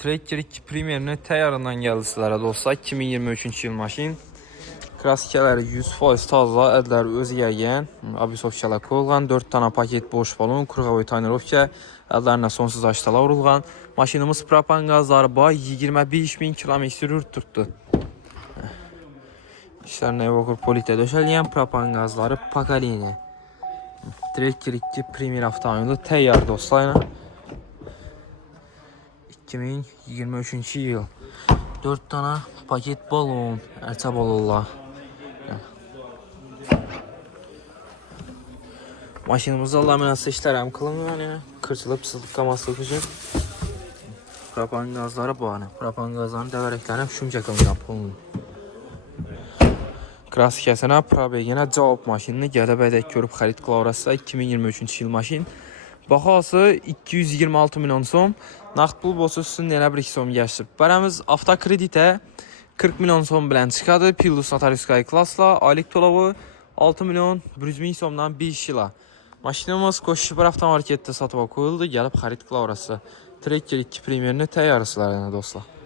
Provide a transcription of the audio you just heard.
Tracker 2 Premier'ini təyarından gəldi sizlərə dostlar. 2023-cü il maşın. Kraskələri 100% taza, ədləri özü yəgən, abisovkalar qoyulğan, 4 dənə paket boş balon, kruqavoy tonirovka, ədlərinə sonsuz açtalar vurulğan. Maşınımız propan qazları bay 25.000 km sürür tutdu. İşlərinə evakur politə döşəliyən propan qazları Pakalini. Tracker 2 Premier avtomobili təyyar dostlar. 2023-cü il. 4 dənə paket balon, ərçə balonlar. Maşınımızda laminasiya işlərəm qılınır, qırçılıb sızdırqamasılıq üçün. Propan qazları bu ana. Propan qazlarının dəvərəklərinə şumca qılınır pulunun. Kraskəsinə, probeginə cavab maşınını gədəbədək görüb xarid qılavrasıda 2023-cü il maşın. Baxası 226 milyon som, naqd pul bosu üstün elə bir 2 som geçib. Bərəmiz avtokreditə 40 milyon som bilən çıxadı. Pillus Notariuskay klasla, aylık tolavı 6 milyon 100 min somdan 1 şila. Maşinimiz Koşşipar avtomarketdə satıba qoyuldu, gəlib xarid qılavrası. Tracker 2 Premierini təyyarısılarına dostlar.